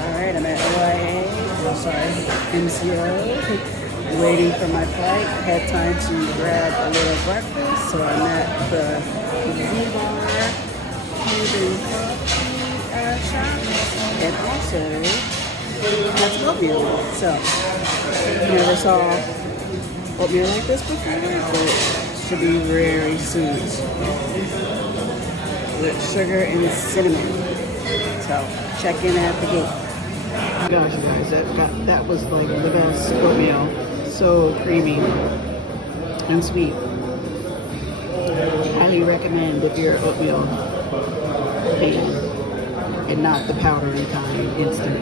Alright, I'm at OIA, oh sorry, MCO, waiting for my flight. I had time to grab a little breakfast, so I'm at the Z-Bar Cuban coffee shop, and also that's oatmeal. So, never saw oatmeal like this before, but it should be very soon. With sugar and cinnamon. So, check in at the gate. Oh my gosh, you guys, that was like the best oatmeal. So creamy and sweet. Highly recommend if you're an oatmeal fan and not the powdery kind, instant.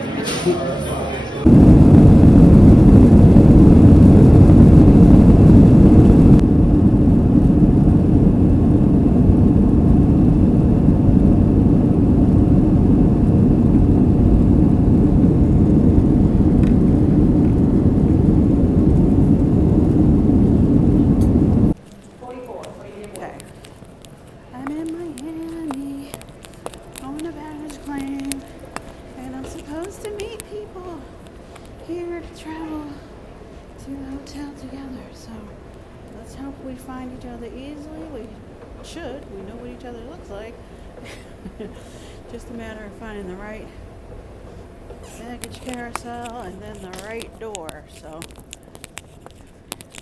We find each other easily. We know what each other looks like. Just a matter of finding the right baggage carousel and then the right door. So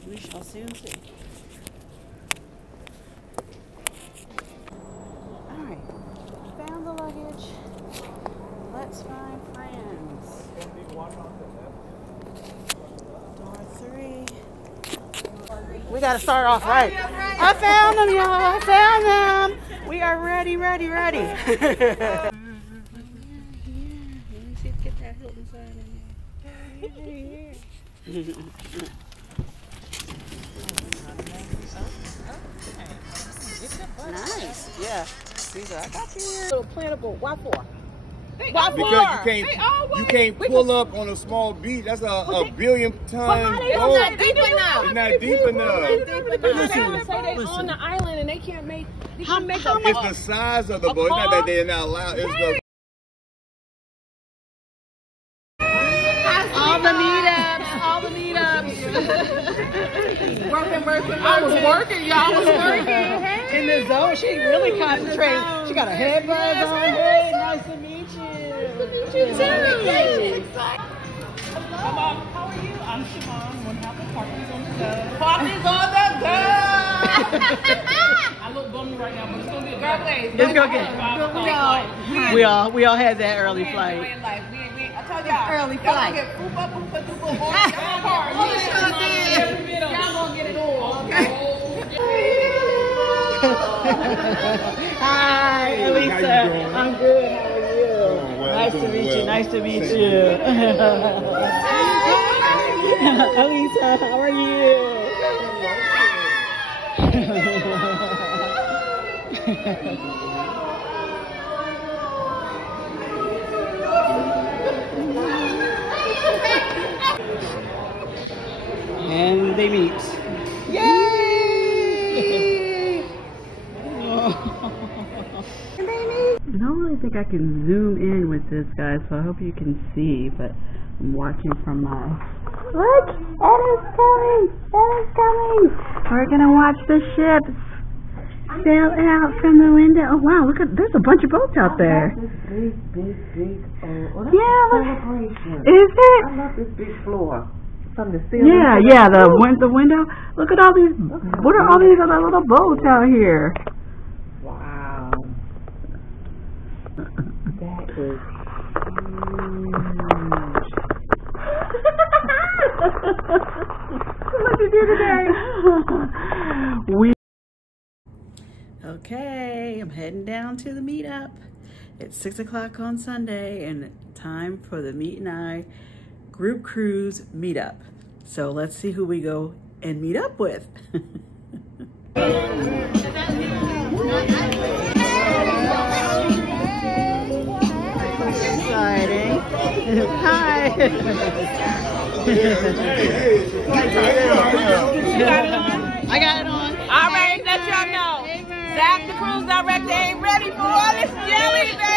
we shall soon see. Alright, found the luggage. Let's find friends. Door 3. We gotta start off right. I found them, y'all. I found them. We are ready. Let me see if get that Hilton sign in there. Nice. Yeah. Caesar, I got you here. Little plantable. Why for? Because you can't pull up on a small beach. That's a billion-ton boat. It's not deep enough. They on the island and they can't make. It's the size of the boat. It's not that they're not allowed. It's the all the meetups. Working. I was working, y'all. I was working. In the zone, she really concentrated. She got her headbands on. Hey, nice to meet you. Hello, how are you? I'm Siobhan, one half of Party's on the Go. Party's on the Go! I look bummed right now, but it's gonna be a good day. Let's go get it. We all had that early flight. I told y'all. Early flight. Y'all gonna get it all, okay? Hi, Elisa. I'm good. How are you? Nice to meet you. Nice to meet you. Elisa, how are you? And they meet. Yay! I don't really think I can zoom in with this, guys, so I hope you can see, but I'm watching from my... Look! Ella's coming! We're gonna watch the ships sail out from the window. Oh, wow, look at... There's a bunch of boats out there. This big, yeah, celebration. Is it? I love this big floor. From the ceiling. Yeah, the window. Look at all these... What are all these other little boats out here? Wow. That is huge. What you do today? Okay, I'm heading down to the meetup. It's 6 o'clock on Sunday and time for the Meet and I group cruise meetup. So let's see who we go and meet up with. Exciting. Hi. I got it on. All right, let y'all know. Zach, the cruise director, ain't ready for all this jelly, baby.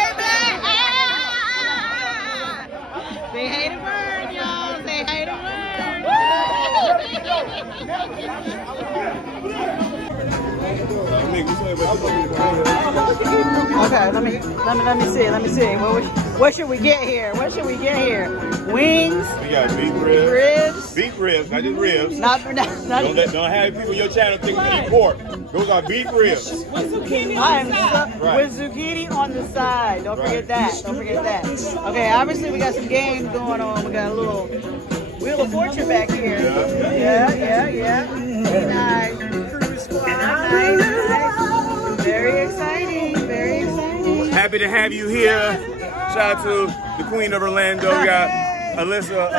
Say hey to Vern, y'all. Say hey to Okay, let me see. What should we get here? Wings? We got beef ribs. Beef ribs, not just ribs. Don't have people on your channel thinking they eat pork. Those are beef ribs. With zucchini on the side. With zucchini on the side. Don't forget that. Okay, obviously we got some games going on. We got a little Wheel of Fortune back here. Yeah. Nice. Cruise squad. Nice. Very exciting. Happy to have you here. Shout out to the Queen of Orlando. We got Alyssa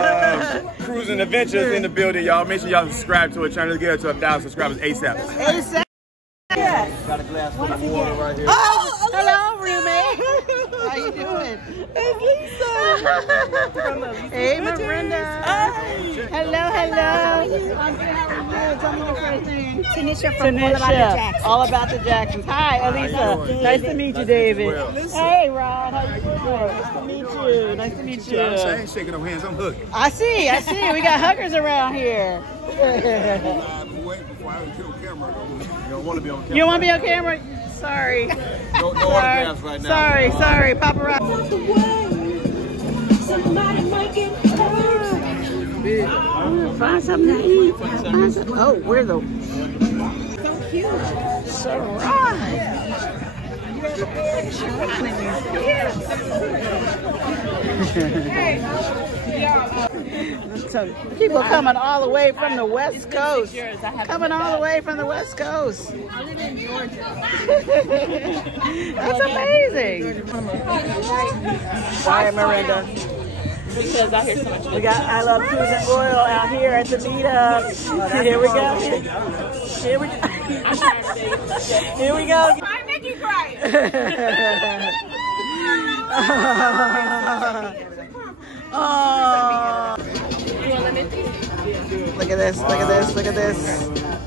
Cruising Adventures in the building, y'all. Make sure y'all subscribe to her channel. Let's get her to 1,000 subscribers ASAP. Yes. Got a glass full of water right here. Oh, hello, roommate. How you doing? It's Lisa. Hey, Miranda. Hello. I'm good. Tell me your first name. Tanisha from All About the Jacksons. All About the Jacksons. Hi, Alisa. Nice to meet you, David. Hey, Rod. How you doing? Nice to meet you. I ain't shaking no hands. I'm hooking. I see. We got huggers around here. You don't want to be on camera. You don't want to be on camera? Sorry. No autographs right now. Sorry, paparazzi. Somebody might get hurt. Find something to eat. Oh, we're the... So cute. Sarai. So people coming all the way from the West Coast. I live in Georgia. That's amazing. All right, Miranda. Because I hear so much. We got I Love Cruising Oil out here at the meetup. Here we go. Here we go. I make you cry. Oh. Look at this.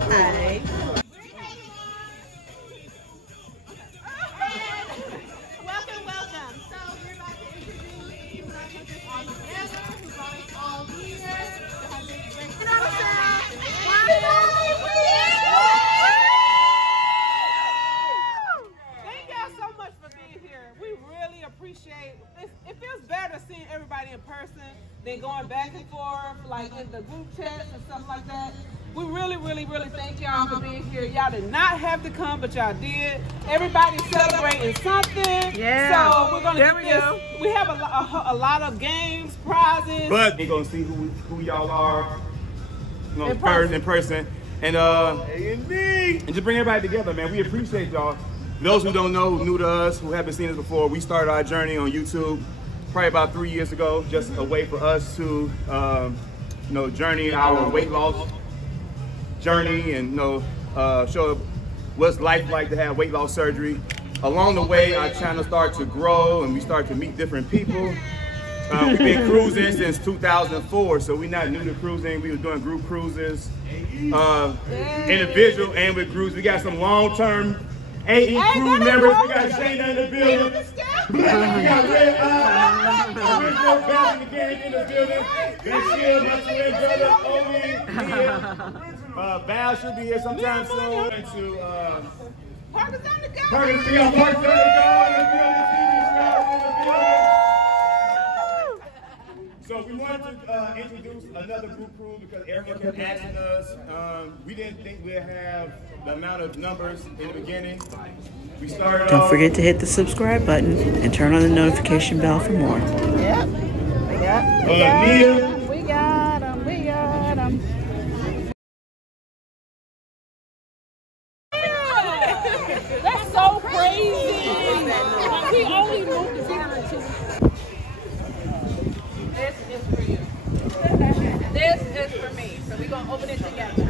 Hi. Welcome. So we're about to introduce this all together. We brought us all here to have this great Thank y'all so much for being here. We really appreciate it. It feels better seeing everybody in person than going back and forth like in the group chats and stuff like that. We really thank y'all for being here. Y'all did not have to come, but y'all did. Everybody's celebrating something. Yeah. So we're gonna get this. We have a lot of games, prizes. But you're gonna see who y'all are, you know, in person. And just bring everybody together, man. We appreciate y'all. Those who don't know, who new to us, who haven't seen us before, we started our journey on YouTube probably about 3 years ago, just a way for us to journey our weight loss journey and show what's life like to have weight loss surgery. Along the way, our channel started to grow and we started to meet different people. We've been cruising since 2004, so we're not new to cruising. We were doing group cruises, individual and with groups. We got some long-term AE crew members. We got Shayna in the building. We got Red Original Bell in the building. Good Shield, my twin brother, Omi. Val should be here sometime soon. Parker's on the go. Parker's on the go. So we wanted to introduce another group crew because everyone kept asking us. We didn't think we'd have the amount of numbers in the beginning. We started Don't forget to hit the subscribe button and turn on the notification bell for more. Yep. We got them. That's so crazy. We only moved the camera to. This is for you. This is for me. So we're gonna open it together.